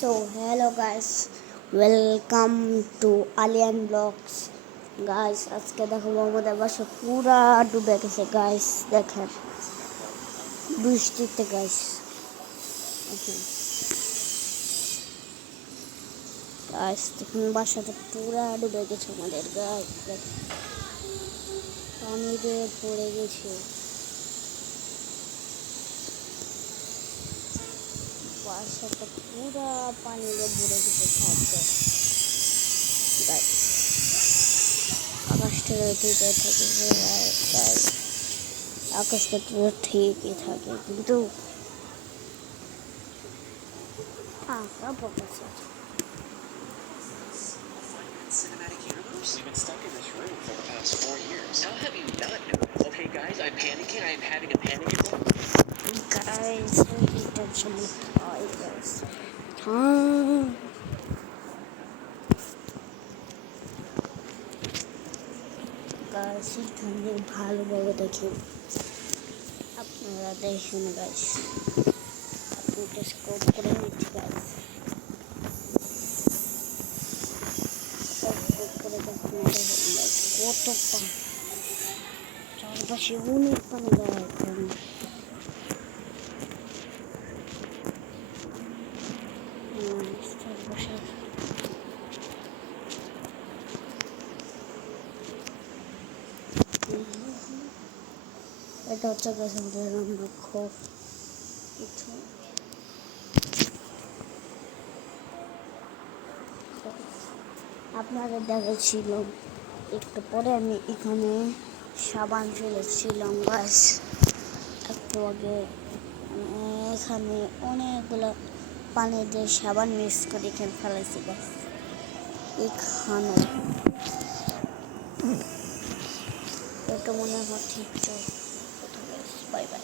So hello guys, welcome to Alien Vlogs. Guys, আজকে দেখো আমাদের বাসা পুরা ডুবে গেছে গাইস, দেখেন বৃষ্টিতে গাইস। গাইস দেখুন বাসাটা পুরা ডুবে গেছে আমাদের গাইস, দেখেন পানিতে পড়ে গেছে। বাসাটা পুরা পানিতে ভরে গেছে থাকবে গাইস। আকাশটা ঠিকই থাকে গাইস, আকাশটা পুরো ঠিকই থাকে কিন্তু Cinematic universe? We've been stuck in this room for the past 4 years. How have you not noticed? Okay, guys, I'm panicking. I am having a panic attack. Guys, tension guys. Guys, এখানে ভালোভাবে দেখুন, আপনারা দেখুন guys, আপনাকে scope করে নিচ্ছি guys, scope করে দেখুন গাইস কত পানি, চারপাশে অনেক পানি গাইস। চারপাশে এটা হচ্ছে গাছ আমাদের রামবৃক্ষ। আপনাদের দেখাচ্ছিল একটু পরে আমি এখানে সাবান ফেলেছিলাম গাছ একটু আগে। এখানে অনেকগুলো পানি দিয়ে সাবান মিক্স করে এখানে ফেলেছি গাছ এখানে। এটা মনে হয় ঠিক। Bye bye.